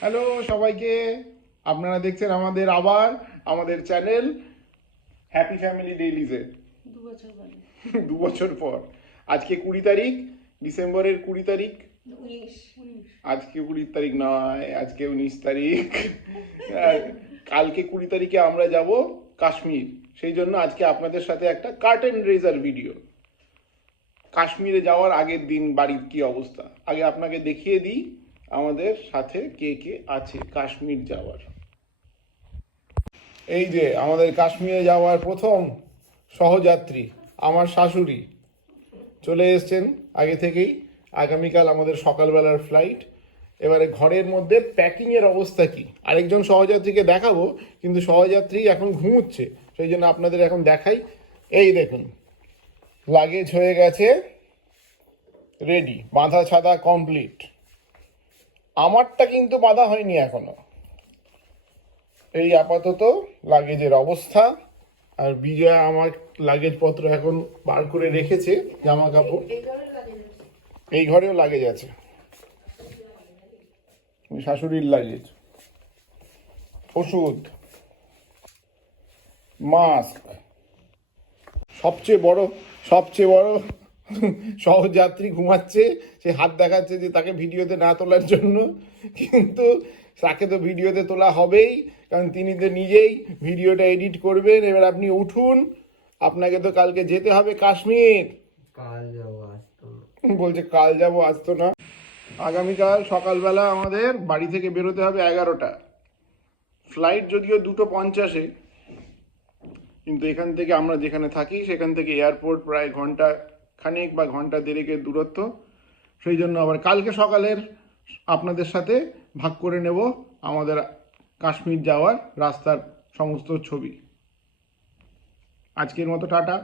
Hello সবাইকে, আপনারা দেখছেন আবার আমাদের চ্যানেল হ্যাপি ফ্যামিলি ডেইলিজে 2 বছর পরে 2 বছর পর। আজকে 20 তারিখ, ডিসেম্বরের 20 তারিখ। 19 আজকে 20 তারিখ নয়, আজকে 19 তারিখ। আর কালকে 20 তারিখে আমরা যাব কাশ্মীর। সেই জন্য আজকে আপনাদের সাথে একটা কার্টেন রেজার ভিডিও। কাশ্মীরে যাওয়ার আগের দিন বাড়ির কি অবস্থা, আগে আপনাকে দেখিয়ে দিই আমাদের সাথে কে কে আছে কাশ্মীর যাওয়ার। এই যে আমাদের কাশ্মীরে যাওয়ার প্রথম সহযাত্রী আমার শাশুড়ি চলে এসেছেন আগে থেকেই। আগামীকাল আমাদের সকালবেলার ফ্লাইট। এবারে ঘরের মধ্যে প্যাকিংয়ের অবস্থা কি আরেকজন সহযাত্রীকে দেখাবো, কিন্তু সহযাত্রী এখন ঘুমোচ্ছে, সেই জন্য আপনাদের এখন দেখাই। এই দেখুন, লাগেজ হয়ে গেছে রেডি, বাঁধা ছাদা কমপ্লিট। আমারটা কিন্তু বাঁধা হয়নি এখনো। এই আপাতত লাগেজের অবস্থা। আর বিজয়া আমার লাগেজপত্র এখন বার করে রেখেছে, জামা কাপড় এই ঘরেও লাগেজ আছে, শাশুড়ির লাগেজ, ওষুধ, মাস্ক। সবচেয়ে বড় সহযাত্রী ঘুমাচ্ছে, সে হাত দেখাচ্ছে যে তাকে ভিডিওতে না তোলার জন্য, কিন্তু তাকে তো ভিডিওতে তোলা হবেই, কারণ তিনি তো নিজেই ভিডিওটা এডিট করবেন। এবার আপনি উঠুন, আপনাকে তো কালকে যেতে হবে কাশ্মীর। কাল যাবো, আসতো না। বলছে কাল যাবো, আসতো না। আগামীকাল সকালবেলা আমাদের বাড়ি থেকে বেরোতে হবে 11টা। ফ্লাইট যদিও 2:50-এ, কিন্তু এখান থেকে আমরা যেখানে থাকি সেখান থেকে এয়ারপোর্ট প্রায় ঘন্টা খানেক বা ঘন্টা দেড়েকের দূরত্ব। সেই জন্য আবার কালকে সকালের আপনাদের সাথে ভাগ করে নেব আমাদের কাশ্মীর যাওয়ার রাস্তার সমস্ত ছবি। আজকের মতো টাটা।